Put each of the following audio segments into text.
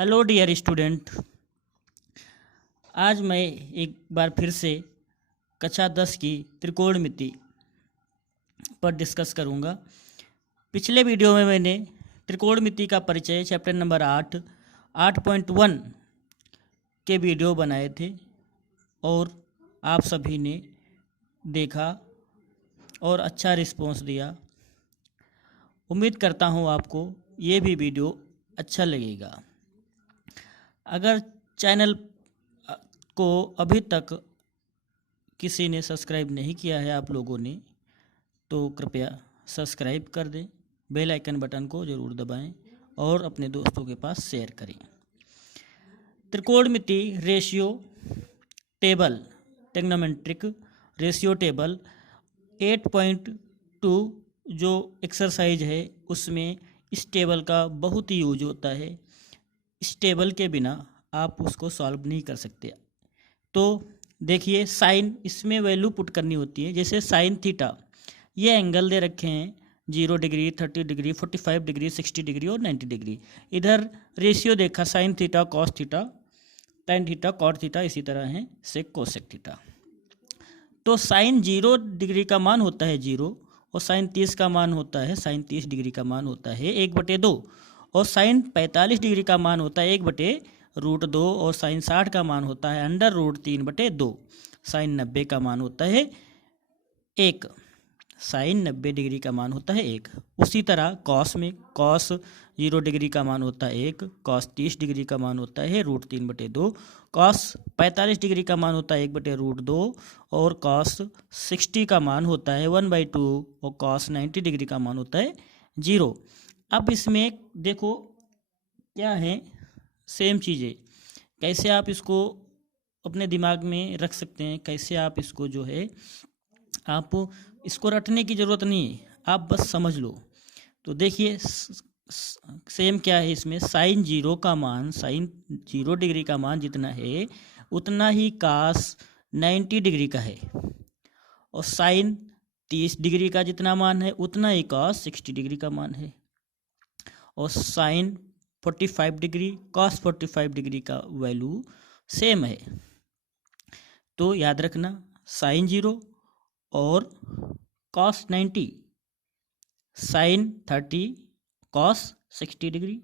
Hello dear student. आज मैं एक बार फिर से कक्षा 10 की त्रिकोणमिति पर डिस्कस करूंगा। पिछले वीडियो में मैंने त्रिकोणमिति का परिचय चैप्टर नंबर 8.1 के वीडियो बनाए थे और आप सभी ने देखा और अच्छा रिस्पॉन्स दिया। उम्मीद करता हूं आपको ये भी वीडियो अच्छा लगेगा। अगर चैनल को अभी तक किसी ने सब्सक्राइब नहीं किया है आप लोगों ने, तो कृपया सब्सक्राइब कर दें, बेल आइकन बटन को ज़रूर दबाएं और अपने दोस्तों के पास शेयर करें। त्रिकोणमिति ratio table, trigonometric ratio table 8.2 जो एक्सरसाइज है उसमें इस टेबल का बहुत ही यूज होता है। इस टेबल के बिना आप उसको सॉल्व नहीं कर सकते। तो देखिए, साइन इसमें वैल्यू पुट करनी होती है। जैसे साइन थीटा, ये एंगल दे रखे हैं 0 डिग्री, 30 डिग्री, 45 डिग्री, 60 डिग्री और 90 डिग्री। इधर रेशियो देखा, sine theta, cos theta, tan theta, cot theta, इसी तरह है सेक कोसेक थीटा। तो साइन 0 डिग्री का मान होता है 0 और साइन 30 का मान होता है, साइन 30 डिग्री का मान होता है 1/2 और साइन 45 डिग्री का मान होता है 1/√2 और साइन 60 का मान होता है √3/2। साइन 90 का मान होता है 1, साइन 90 डिग्री का मान होता है 1। उसी तरह कॉस में, कॉस 0 डिग्री का मान होता है 1, कॉस 30 डिग्री का मान होता है √3/2, कॉस 45 डिग्री का मान होता है 1/√2 और कॉस 60 का मान होता है 1/2 और कॉस 90 डिग्री का मान होता है 0। अब इसमें देखो क्या है, सेम चीज़ें कैसे आप इसको अपने दिमाग में रख सकते हैं, कैसे आप इसको जो है, आप इसको रटने की ज़रूरत नहीं है, आप बस समझ लो। तो देखिए सेम क्या है इसमें, साइन 0 का मान, साइन 0 डिग्री का मान जितना है उतना ही कास 90 डिग्री का है और साइन 30 डिग्री का जितना मान है उतना ही कास 60 डिग्री का मान है और साइन 45 डिग्री, कॉस 45 डिग्री का वैल्यू सेम है। तो याद रखना, साइन 0 और कॉस 90, साइन 30, कॉस 60 डिग्री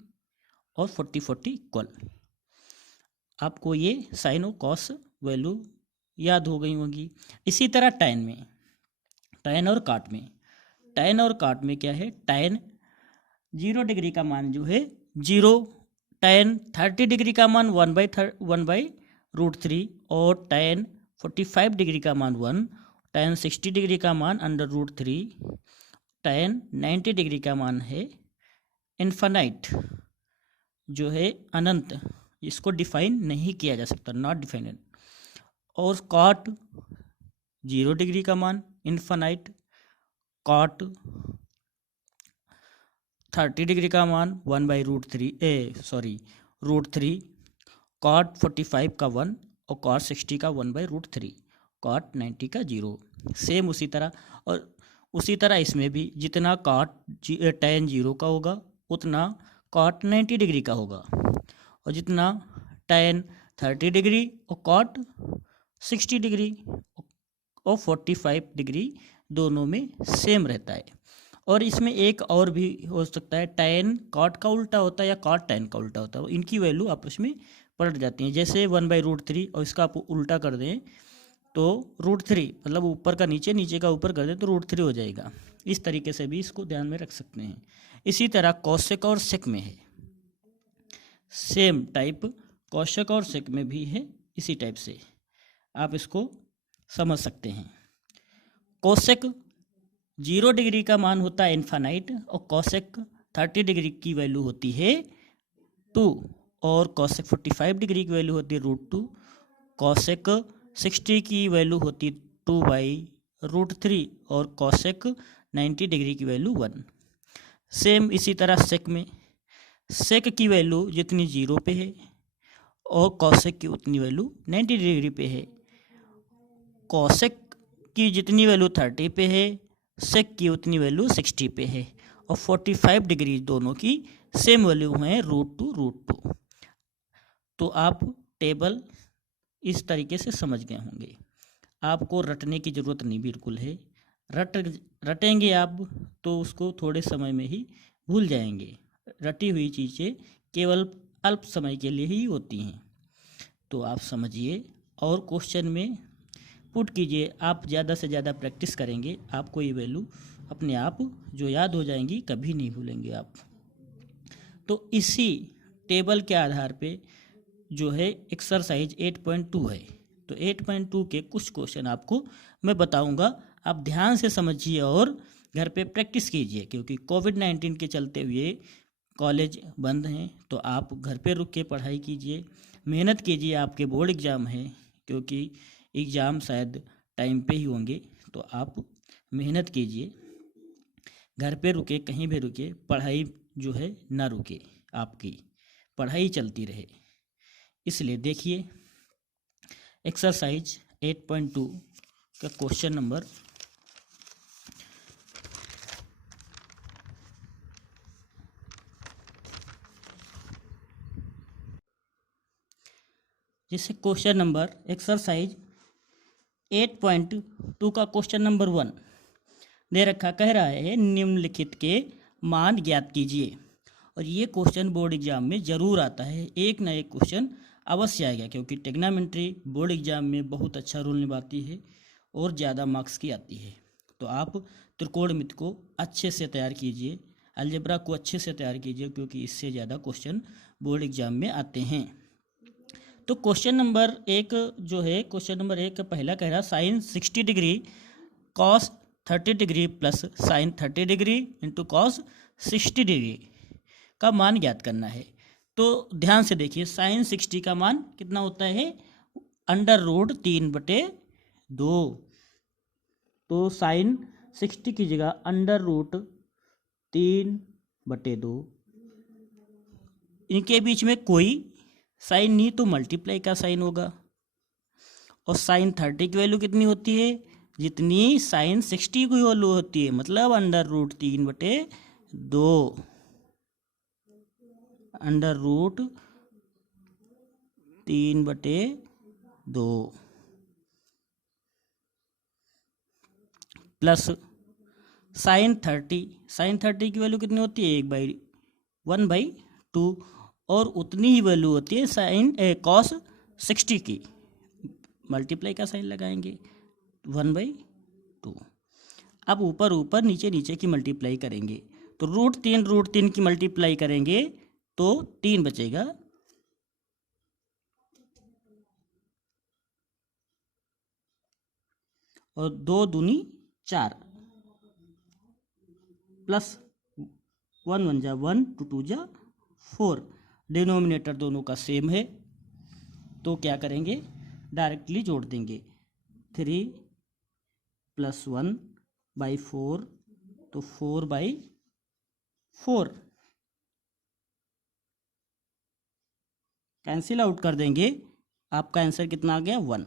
और 40 इक्वल। आपको ये साइन और कॉस वैल्यू याद हो गई होगी। इसी तरह टैन में, टैन और काट में, टैन और काट में क्या है, टैन 0 डिग्री का मान जो है 0, टैन 30 डिग्री का मान 1/√3 और टैन 45 डिग्री का मान 1, टैन 60 डिग्री का मान √3, टैन 90 डिग्री का मान है इन्फानाइट, जो है अनंत, इसको डिफाइन नहीं किया जा सकता, नॉट डिफाइनेड। और कॉट 0 डिग्री का मान इन्फानाइट, कॉट 30 डिग्री का मान √3, कॉट 45 का 1 और कॉट 60 का 1/√3, कॉट 90 का 0। सेम उसी तरह, और उसी तरह इसमें भी जितना कॉट टैन 0 का होगा उतना कॉट 90 डिग्री का होगा और जितना टैन 30 डिग्री और कॉट 60 डिग्री और 45 डिग्री दोनों में सेम रहता है। और इसमें एक और भी हो सकता है, टैन कॉट का उल्टा होता है या कॉट टैन का उल्टा होता है, इनकी वैल्यू आपस में पलट जाती हैं। जैसे 1/√3 और इसका आप उल्टा कर दें तो √3, मतलब ऊपर का नीचे, नीचे का ऊपर कर दें तो √3 हो जाएगा। इस तरीके से भी इसको ध्यान में रख सकते हैं। इसी तरह कौशिक और सेक में है, सेम टाइप कौशिक और सेक में भी है, इसी टाइप से आप इसको समझ सकते हैं। कौशिक 0 डिग्री का मान होता है इन्फानाइट और कौशिक 30 डिग्री की वैल्यू होती है 2 और कौशिक 45 डिग्री की वैल्यू होती है √2, कौशिक 60 की वैल्यू होती 2/√3 और कौशिक 90 डिग्री की वैल्यू 1। सेम इसी तरह सेक में, सेक की वैल्यू जितनी 0 पे है और कौशिक की उतनी वैल्यू 90 डिग्री पे है। कौशिक की जितनी वैल्यू 30 पे है, सेक की उतनी वैल्यू 60 पे है और 45 डिग्री दोनों की सेम वैल्यू है √2 √2। तो आप टेबल इस तरीके से समझ गए होंगे। आपको रटने की ज़रूरत नहीं बिल्कुल है। रटेंगे आप तो उसको थोड़े समय में ही भूल जाएंगे। रटी हुई चीज़ें केवल अल्प समय के लिए ही होती हैं। तो आप समझिए और क्वेश्चन में पुट कीजिए। आप ज़्यादा से ज़्यादा प्रैक्टिस करेंगे, आपको ये वैल्यू अपने आप जो याद हो जाएंगी, कभी नहीं भूलेंगे आप। तो इसी टेबल के आधार पे जो है एक्सरसाइज 8.2 है। तो 8.2 के कुछ क्वेश्चन आपको मैं बताऊंगा, आप ध्यान से समझिए और घर पे प्रैक्टिस कीजिए। क्योंकि कोविड-19 के चलते हुए कॉलेज बंद हैं, तो आप घर पे रुक के पढ़ाई कीजिए, मेहनत कीजिए। आपके बोर्ड एग्ज़ाम है, क्योंकि एग्ज़ाम शायद टाइम पे ही होंगे, तो आप मेहनत कीजिए। घर पे रुके, कहीं भी रुके, पढ़ाई जो है ना रुके, आपकी पढ़ाई चलती रहे। इसलिए देखिए एक्सरसाइज 8.2 का क्वेश्चन नंबर जैसे क्वेश्चन नंबर एक्सरसाइज 8.2 का क्वेश्चन नंबर 1 दे रखा, कह रहा है निम्नलिखित के मान ज्ञात कीजिए। और ये क्वेश्चन बोर्ड एग्जाम में ज़रूर आता है, एक ना एक क्वेश्चन अवश्य आएगा। क्योंकि ट्रिग्नोमेट्री बोर्ड एग्जाम में बहुत अच्छा रोल निभाती है और ज़्यादा मार्क्स की आती है। तो आप त्रिकोणमिति को अच्छे से तैयार कीजिए, अलजेब्रा को अच्छे से तैयार कीजिए, क्योंकि इससे ज़्यादा क्वेश्चन बोर्ड एग्जाम में आते हैं। तो क्वेश्चन नंबर 1 जो है, क्वेश्चन नंबर 1 पहला कह रहा sine 60 degree cos 30 degree plus sine 30 degree into cos 60 degree का मान ज्ञात करना है। तो ध्यान से देखिए, साइन 60 का मान कितना होता है, √3/2। तो साइन 60 की जगह √3/2। इनके बीच में कोई साइन नहीं, तो मल्टीप्लाई का साइन होगा। और साइन 30 की वैल्यू कितनी होती है, जितनी साइन 60 की वैल्यू होती है, मतलब √3/2। √3/2 प्लस साइन 30 की वैल्यू कितनी होती है, 1/2। और उतनी ही वैल्यू होती है साइन कॉस 60 की, मल्टीप्लाई का साइन लगाएंगे, 1/2। अब ऊपर ऊपर नीचे नीचे की मल्टीप्लाई करेंगे, तो √3 की मल्टीप्लाई करेंगे तो 3 बचेगा। और 2 दूनी 4 प्लस 1 1 जा 1 2 2 जा 4। डिनोमिनेटर दोनों का सेम है, तो क्या करेंगे, डायरेक्टली जोड़ देंगे। 3 + 1/4, तो 4/4 कैंसिल आउट कर देंगे। आपका आंसर कितना आ गया, 1,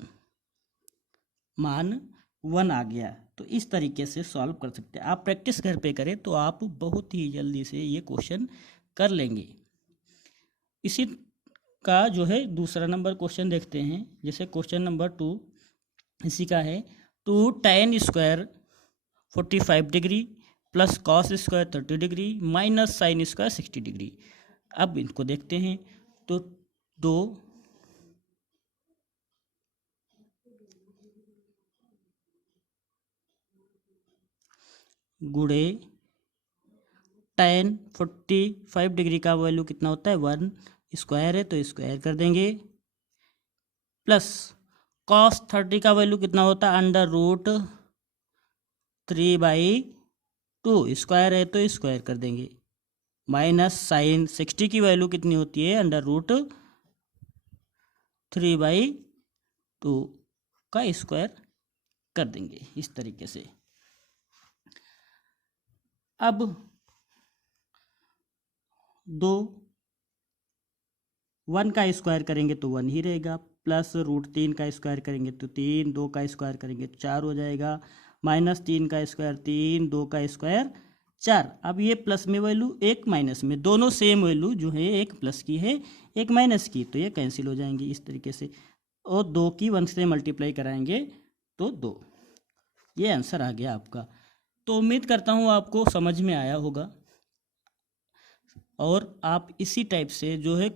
मान 1 आ गया। तो इस तरीके से सॉल्व कर सकते हैं आप। प्रैक्टिस घर पे करें तो आप बहुत ही जल्दी से ये क्वेश्चन कर लेंगे। इसी का जो है दूसरा नंबर क्वेश्चन देखते हैं। जैसे क्वेश्चन नंबर 2 इसी का है, 2 tan square 45 degree plus cos square 30 degree minus sine square 60 degree. अब इनको देखते हैं। तो 2 गुणे tan 45 डिग्री का वैल्यू कितना होता है, 1 स्क्वायर है, तो स्क्वायर कर देंगे, प्लस कॉस 30 का वैल्यू कितना होता है, √3/2 स्क्वायर है, तो स्क्वायर कर देंगे, माइनस साइन 60 की वैल्यू कितनी होती है, √3/2 का स्क्वायर कर देंगे इस तरीके से। अब 1 का स्क्वायर करेंगे तो 1 ही रहेगा, प्लस √3 का स्क्वायर करेंगे तो 3, 2 का स्क्वायर करेंगे तो 4 हो जाएगा, -3 का स्क्वायर 3, 2 का स्क्वायर 4। अब ये प्लस में वैल्यू, एक माइनस में, दोनों सेम वैल्यू जो है, एक प्लस की है एक माइनस की, तो ये कैंसिल हो जाएंगी इस तरीके से, और 2 की 1 से मल्टीप्लाई कराएंगे तो 2। ये आंसर आ गया आपका। तो उम्मीद करता हूँ आपको समझ में आया होगा, और आप इसी टाइप से जो है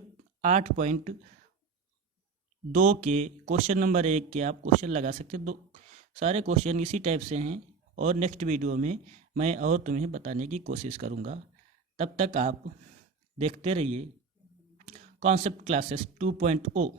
8.2 के क्वेश्चन नंबर 1 के आप क्वेश्चन लगा सकते हैं। दो सारे क्वेश्चन इसी टाइप से हैं, और नेक्स्ट वीडियो में मैं और तुम्हें बताने की कोशिश करूँगा। तब तक आप देखते रहिए कॉन्सेप्ट क्लासेस 2.0।